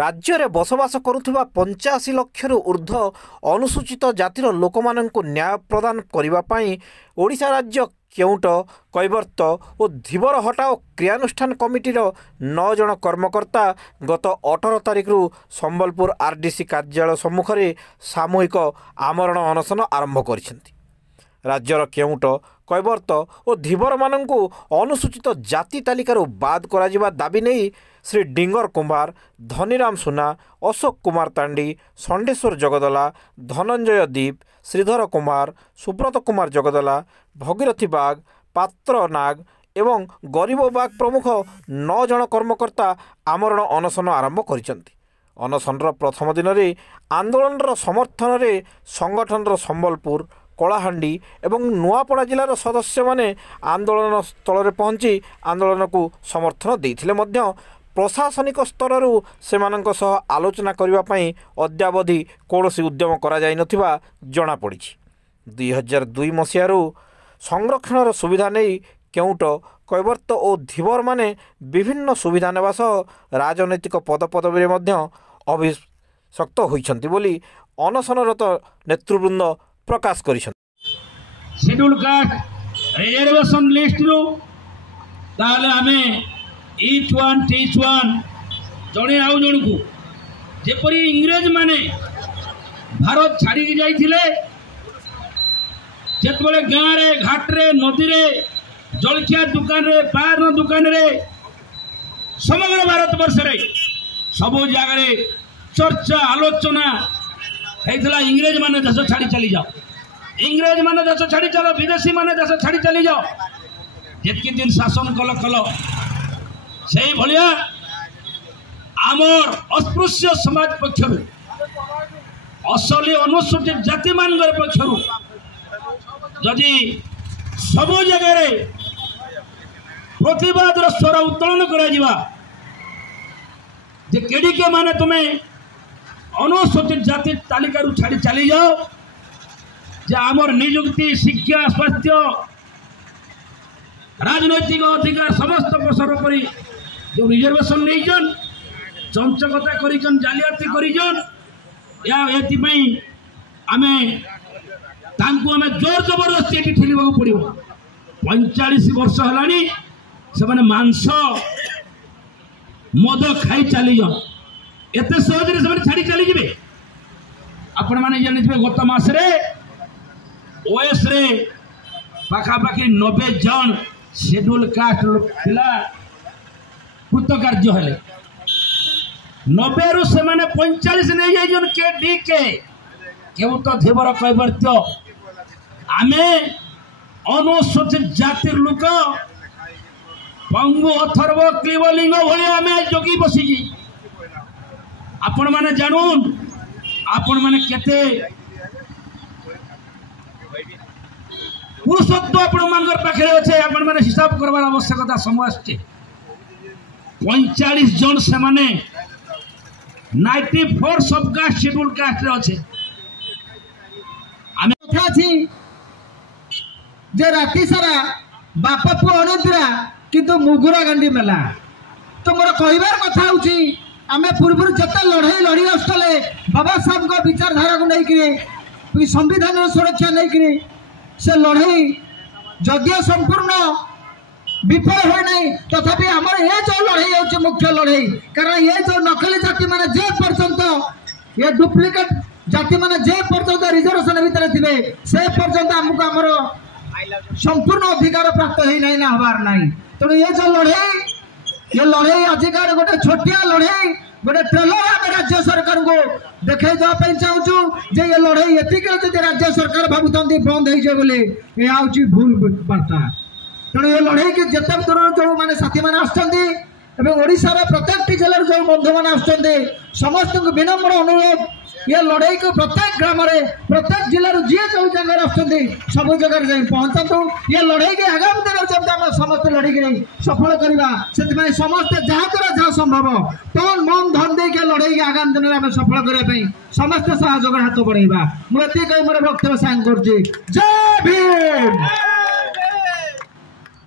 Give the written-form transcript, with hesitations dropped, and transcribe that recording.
राज्य में बसवास करुवा 85 लाख ऊर्ध्व अनुसूचित जातिर लोक माननकु न्याय प्रदान करने ओडिशा राज्य केउंट कैवर्त और धीवर हटाओ क्रियानुष्ठान कमिटीर 9 जन कर्मकर्ता गत 18 तारिख संबलपुर आरडीसी कार्यालय सम्मुख में सामूहिक आमरण अनशन आरंभ करिसेंति। राज्यर केउंट कैवर्त और धीवर माननकु अनुसूचित जाति तालिकारु बाद कराजिबा दाबी नहीं श्री डिंगर कुमार, धनीराम सुना, अशोक कुमार तांडी, षंडेश्वर जगदला, धनंजय दीप, श्रीधर कुमार, सुब्रत कुमार जगदला, भगीरथी बाग, पात्र नाग एवं गरीब बाग प्रमुख 9 जन कर्मकर्ता आमरण अनशन आरंभ करिसेंति। अनशनर प्रथम दिन में आंदोलन समर्थन में संगठन संबलपुर, कलाहांडी एवं नुआपड़ा जिलार सदस्य माने आंदोलन स्थल में पहुंची आंदोलन को समर्थन देथिले मध्य प्रशासनिक स्तर सेमानंक सह आलोचना करने अद्यावधि कौनसी उद्यम करा जाय नथिबा जणा पड़ी। 2002 मसीहारू संरक्षण सुविधा नहीं केउंट कैवर्त और धीवर माने विभिन्न सुविधा नेबा सह राजनैतिक पदपदवी अभिशक्त होइछन्ति बोली अनशनरत नेतृवृंद प्रकाश करिसेंति। शेड्यूल कास्ट रिजर्वेशन लिस्ट रू ताले हमें ईच वन टीच वन जड़े आउ जन को जेपरी इंग्रेज माने भारत छाड़ी जाइथिले जेतबले गाँव रे घाट रे नदी रे जलखिया दुकान रे पान दुकान रे समग्र भारत वर्ष रे सबो जगह रे चर्चा आलोचना हेतला इंग्रेज माने देश छाड़ी चली जाओ, इंग्रेज माने देश छाड़ी चलो, विदेशी माने देश छाड़ी चली जाओ। जितकी दिन शासन कल कल से भलिया आमर अस्पृश्य समाज पक्षर असली अनुसूचित जाति मान पक्षर जदि सब जगह प्रतिवाद स्वर उत्तोलन करा केडिके माने तुम्हें अनुसूचित जाति तालिका छाड़ी चली जाओ जे आमर नियुक्ति, शिक्षा, स्वास्थ्य, राजनैतिक अधिकार समस्त प्रसार करी जो रिजर्वेशन नहीं चंचकता करिजन, जालियाती करिजन या एतिपई आमे तांको आमे जोर जबरदस्ती एटी ठेलिबा पड़िबो। 45 वर्ष हलानी से माने मांस मद खाई चली जाओ, एते सहज रे से छाड़ी चली जिवे। आपण माने जानिथिबे गत मास रे ओएस रे पाखापाखि 90 जन शेड्यूल कास्ट पिला कृतकार्य हेले 90 रु से माने 45 नहीं जाइजन के डी के केउ तो धीवर कैवर्त आमे अनुसूचित जातिर लोक पंगु अथर्व क्लीवलिंग भली आमे जोगी बसी आपण माने जानून आपण माने केते पुरुषत्व आपण मानकर पाखे अच्छे आपण माने हिसाब करवार आवश्यकता समय आछे। 45 जन से माने 94 सब कास्ट शेड्यूल कास्ट रे अच्छे। आमे कथा छी जे राती सारा बापा पु अणुद्रा किंतु मुगुरा गंडी मेला तो मोर कहबार कथा होची आमे पूर्व जते लड़ाई लड़ी आसले बाबा साहब को विचारधारा को नहीं संविधान सुरक्षा नहीं से लड़ाई जदियो संपूर्ण विफल हो नहीं तथापि आमर ये जो लड़ाई होची मुख्य लड़ाई कारण ये जो नकली जाति माने जे पर्यंत ये डुप्लिकेट जाति माने जे पर्यंत रिजर्वेशन भीतर थिबे से पर्यंत हमको आमर संपूर्ण अधिकार प्राप्त हो नहीं ना हबार नहीं। तेणु ये जो लड़ाई अधिकार गोटे छोटिया लड़ाई गोटे ट्रेलर आम राज्य सरकार को देखा जावाई चाहूँ जे ये लड़ाई एतिक राज्य सरकार भावुंट बंद हो भूल बार्ता। तेणु ये लड़ाई की जिते दूर जो मैंने साथी मैंने आशार प्रत्येक जिले जो बंधु मैंने आमस्त को विनम्र अनुरोध ये लड़ाई को प्रत्येक ग्राम प्रत्येक जिले जी जो जगह सब जगह जाए पहुंचतु ये लड़ाई की आगामी दिन जब समस्त लड़ाई सफल करवा से समस्ते जहाँ द्वारा जहाँ संभव तन मन धन दे के लड़ाई की आगामी दिन में सफल करने समस्त सहयोग हाथ बढ़ेगा। मुझे मोर वक्तव्य सांग कर जय भीम।